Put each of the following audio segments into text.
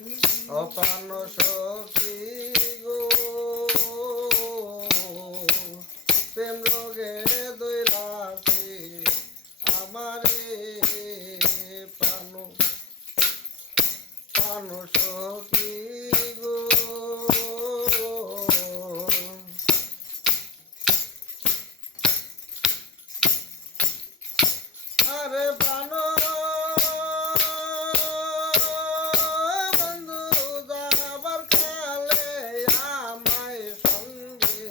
Upon সখী গো প্রেম রোগে দৈরাছে আমারে প্রাণ প্রাণ সখী গো আরে প্রাণ বন্ধু যাবার কালে আমায় সঙ্গে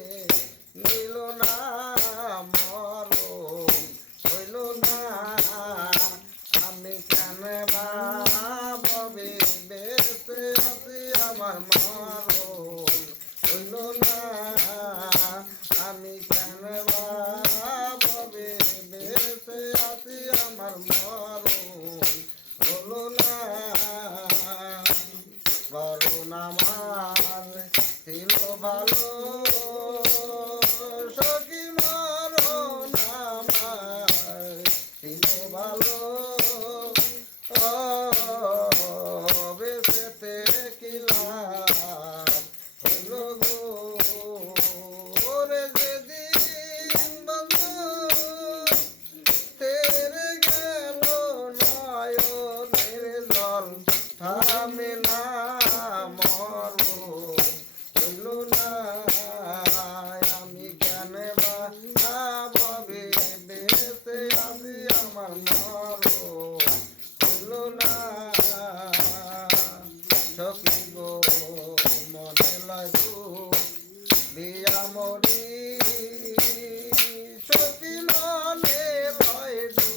নিল না মরণ হইল না আমি কেন ভাবে বেঁচে আছি আমার মরণ হইল না আমি কেন ভাবে বেঁচে আছি আমার মরণ হলো না মরণ আমার ছিল ভালো সখী মরণ আমার ছিল ভালো বেঁচেতে কি লাভ হলো গো ওরে যেদিন বন্ধু তেরে গেল নয়নের জল থামে না মরণ হইল না আমি কেন ভাবে বেঁচে আছি আমার মরণ হইল না সখী গো মনে লাগু বিয়া মরি সখী মনে লাগু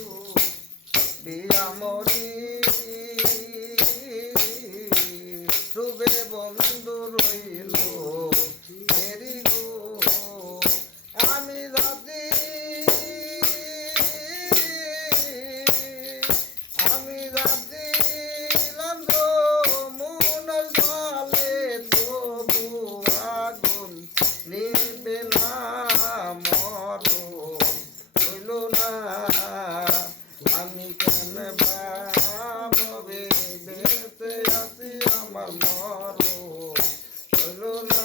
বিয়া মরি ডুবে বন্ধু রইল ফেরি গো আমি যদি মনের জলে তবু আগুন নিবে না মরণ হইল না আমি কেন ভাবে বেঁচে আছি আমার মরণ হইল না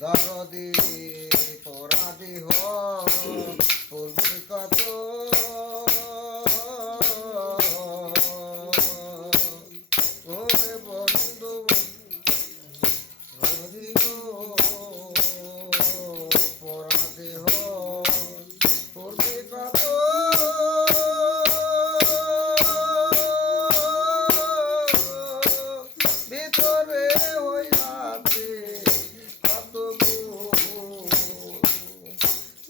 দরদি পরাদি পূর্বে কত ওরে বন্ধু হরি গো পরাদি পূর্বে কত ভিতরে হইয়াছে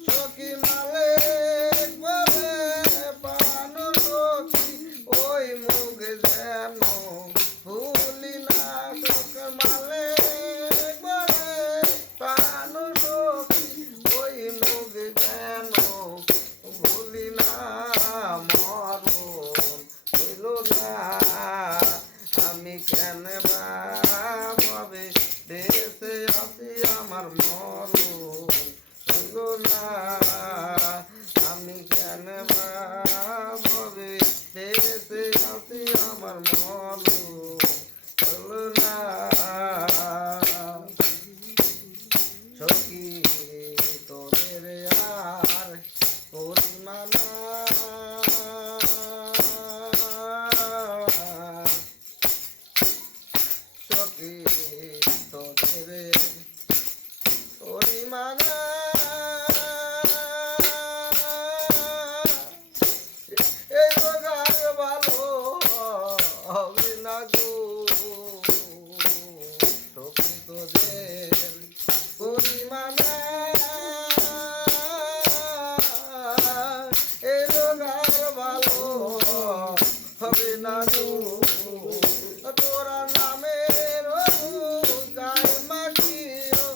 সখী মালিক বলে পান সখী ওই মুখ যেন ভুলি না সখ মালিক বলে পান সখী ওই মুখ যেন ভুলি না মরণ হইল না আমি কেন ভাবে বেঁচে আছি আমার মরণ হইল না আমি কেন ভাবে বেঁচে আছি আমার মরণ হইল না সখী তোদের আর পরিমানা সখী তোদের পরিমানা এই রোগার ভালো হবে না গো সখী তোদের পরিমানা এই রোগার ভালো হবে না গো তোরা নামের গায়ে মাখিও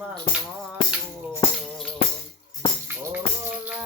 আমার মরণ হলো না।